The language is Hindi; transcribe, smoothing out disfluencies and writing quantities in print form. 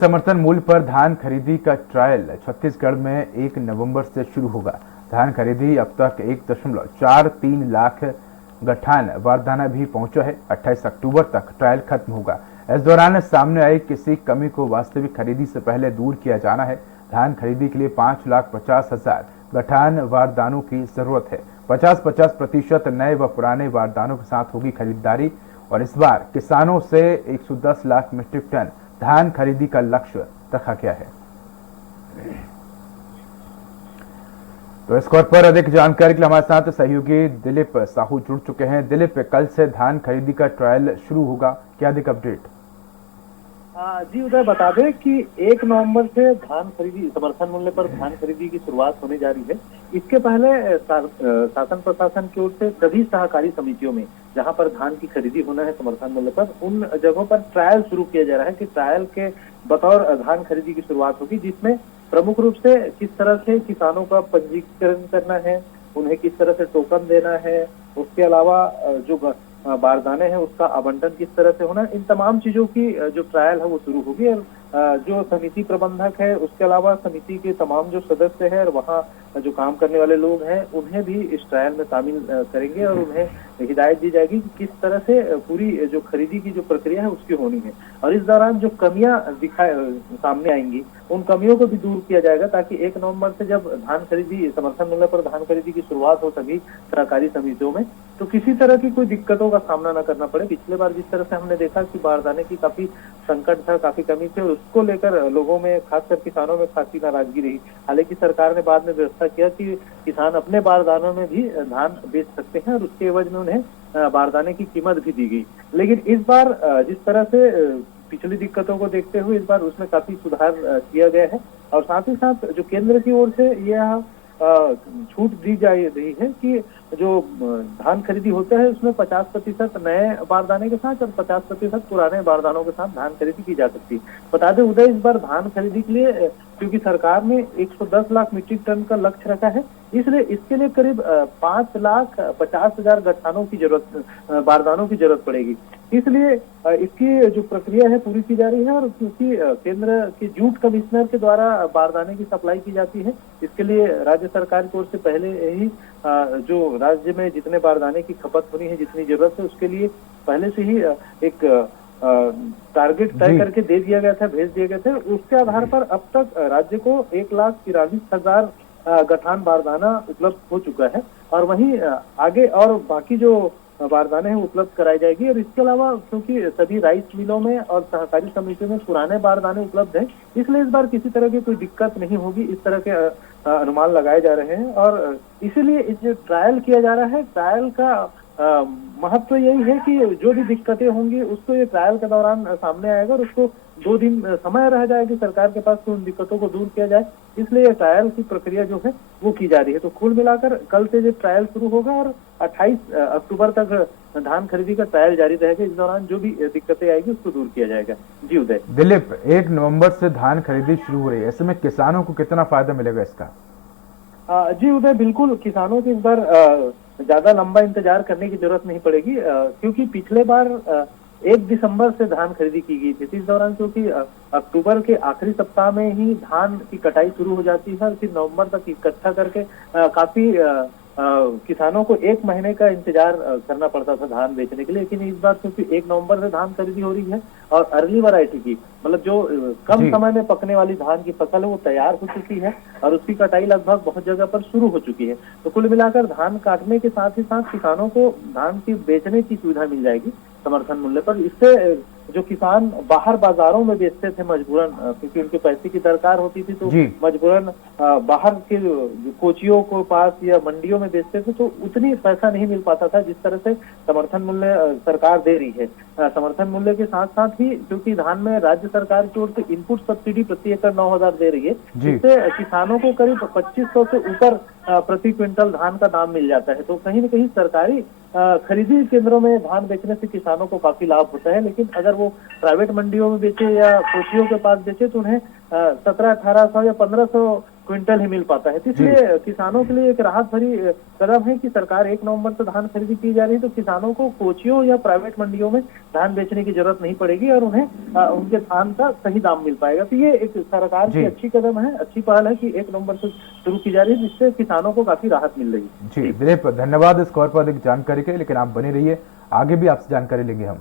समर्थन मूल्य पर धान खरीदी का ट्रायल छत्तीसगढ़ में 1 नवंबर से शुरू होगा। धान खरीदी अब तक 1.43 लाख गठान बारदाना भी पहुंचा है। 28 अक्टूबर तक ट्रायल खत्म होगा। इस दौरान सामने आई किसी कमी को वास्तविक खरीदी से पहले दूर किया जाना है। धान खरीदी के लिए 5,50,000 गठान बारदानों की जरूरत है। 50-50% नए व पुराने बारदानों के साथ होगी खरीदारी और इस बार किसानों से 110 लाख मीट्रिक टन धान खरीदी का लक्ष्य रखा गया है। तो इस खबर पर अधिक जानकारी के लिए हमारे साथ सहयोगी दिलीप साहू जुड़ चुके हैं। दिलीप, कल से धान खरीदी का ट्रायल शुरू होगा, क्या अधिक अपडेट? जी उदय, बता दें कि 1 नवंबर से धान खरीदी समर्थन मूल्य पर धान खरीदी की शुरुआत होने जा रही है। इसके पहले शासन प्रशासन की ओर से सभी सहकारी समितियों में जहां पर धान की खरीदी होना है समर्थन मूल्य पर, उन जगहों पर ट्रायल शुरू किया जा रहा है कि ट्रायल के बतौर धान खरीदी की शुरुआत होगी, जिसमें प्रमुख रूप से किस तरह से किसानों का पंजीकरण करना है, उन्हें किस तरह से टोकन देना है, उसके अलावा जो बारदाने हैं उसका आवंटन किस तरह से होना, इन तमाम चीजों की जो ट्रायल है वो शुरू होगी। और जो समिति प्रबंधक है, उसके अलावा समिति के तमाम जो सदस्य हैं और वहाँ जो काम करने वाले लोग हैं, उन्हें भी इस ट्रायल में शामिल करेंगे और उन्हें हिदायत दी जाएगी कि किस तरह से पूरी जो खरीदी की जो प्रक्रिया है उसकी होनी है। और इस दौरान जो कमियां सामने आएंगी, उन कमियों को भी दूर किया जाएगा, ताकि 1 नवंबर से जब धान खरीदी समर्थन मूल्य पर धान खरीदी की शुरुआत हो सभी सहकारी समितियों में, तो किसी तरह की कोई दिक्कतों का सामना न करना पड़े। पिछले बार जिस तरह से हमने देखा कि बारदाने की काफी संकट था, काफी कमी थी, और उसको लेकर लोगों में, खासकर किसानों में खासी नाराजगी रही। हालांकि सरकार ने बाद में व्यवस्था किया कि किसान अपने बारदानों में भी धान बेच सकते हैं और उसके एवज में उन्हें बारदाने की कीमत भी दी गई। लेकिन इस बार जिस तरह से पिछली दिक्कतों को देखते हुए इस बार उसमें काफी सुधार किया गया है। और साथ ही साथ जो केंद्र की ओर से यह छूट दी जा रही है कि जो धान खरीदी होता है उसमें 50% नए बारदाने के साथ और 50% पुराने बारदानों के साथ धान खरीदी की जा सकती है। बता दें उदय, इस बार धान खरीदी के लिए क्योंकि सरकार ने 110 लाख मीट्रिक टन का लक्ष्य रखा है, इसलिए इसके लिए करीब 5,50,000 गठानों की जरूरत, बारदानों की जरूरत पड़ेगी। इसलिए इसकी जो प्रक्रिया है पूरी की जा रही है। और क्योंकि केंद्र के जूट कमिश्नर के द्वारा बारदाने की सप्लाई की जाती है, इसके लिए राज्य सरकार की ओर से पहले ही जो राज्य में जितने बारदाने की खपत होनी है, जितनी जरूरत है, उसके लिए पहले से ही एक टारगेट तय करके दे दिया गया था, भेज दिए गए थे। उसके आधार पर अब तक राज्य को 1,43,000 गठान बारदाना उपलब्ध हो चुका है। और वहीं आगे और बाकी जो बारदाने हैं उपलब्ध कराई जाएगी। और इसके अलावा क्योंकि सभी राइस मिलों में और सहकारी समितियों में पुराने बारदाने उपलब्ध हैं, इसलिए इस बार किसी तरह की कोई दिक्कत नहीं होगी, इस तरह के अनुमान लगाए जा रहे हैं। और इसीलिए इस जो ट्रायल किया जा रहा है, ट्रायल का महत्व यही है कि जो भी दिक्कतें होंगी उसको ये ट्रायल के दौरान सामने आएगा और उसको 2 दिन समय रह जाएगी सरकार के पास तो उन दिक्कतों को दूर किया जाए। इसलिए ट्रायल की प्रक्रिया जो है वो की जा रही है। तो कुल मिलाकर कल से जो ट्रायल शुरू होगा और 28 अक्टूबर तक धान खरीदी का ट्रायल जारी रहेगा। इस दौरान जो भी दिक्कतें आएगी उसको दूर किया जाएगा। जी उदय। दिलीप, 1 नवंबर से धान खरीदी शुरू हो रही है, ऐसे में किसानों को कितना फायदा मिलेगा इसका? जी उदय, बिल्कुल किसानों को इस बार ज्यादा लंबा इंतजार करने की जरूरत नहीं पड़ेगी, क्योंकि पिछले बार 1 दिसंबर से धान खरीदी की गई थी। इस दौरान क्योंकि अक्टूबर के आखिरी सप्ताह में ही धान की कटाई शुरू हो जाती है और फिर नवंबर तक इकट्ठा करके काफी किसानों को 1 महीने का इंतजार करना पड़ता था धान बेचने के लिए। लेकिन इस बार क्योंकि 1 नवंबर से धान खरीदी हो रही है और अर्ली वैरायटी की, मतलब जो कम समय में पकने वाली धान की फसल है वो तैयार हो चुकी है और उसकी कटाई लगभग बहुत जगह पर शुरू हो चुकी है। तो कुल मिलाकर धान काटने के साथ ही साथ किसानों को धान की बेचने की सुविधा मिल जाएगी समर्थन मूल्य पर। इससे जो किसान बाहर बाजारों में बेचते थे मजबूरन, क्योंकि उनके पैसे की दरकार होती थी, तो मजबूरन बाहर के जो कोचियों को पास या मंडियों में बेचते थे, तो उतनी पैसा नहीं मिल पाता था जिस तरह से समर्थन मूल्य सरकार दे रही है। समर्थन मूल्य के साथ साथ ही क्योंकि धान में राज्य सरकार की ओर से इनपुट सब्सिडी प्रति एकड़ 9,000 दे रही है, जिससे किसानों को करीब 2,500 से ऊपर प्रति क्विंटल धान का दाम मिल जाता है। तो कहीं न कहीं सरकारी खरीदी केंद्रों में धान बेचने से किसानों को काफी लाभ होता है। लेकिन अगर वो प्राइवेट मंडियों में बेचे या कोचियों के पास बेचे तो उन्हें 1700-1800 या 1500 क्विंटल ही मिल पाता है। तो इसलिए किसानों के लिए एक राहत भरी कदम है कि सरकार 1 नवंबर से धान खरीदी की जा रही है, तो किसानों को कोचियों या प्राइवेट मंडियों में धान बेचने की जरूरत नहीं पड़ेगी और उन्हें उनके धान का सही दाम मिल पाएगा। तो ये एक सरकार की अच्छी कदम है, अच्छी पहल है कि 1 नवंबर से शुरू की जा रही है, जिससे किसानों को काफी राहत मिल रही है। जी दिलीप, धन्यवाद इस खबर पर अधिक जानकारी के लिए, लेकिन आप बने रहिए, आगे भी आपसे जानकारी लेंगे हम।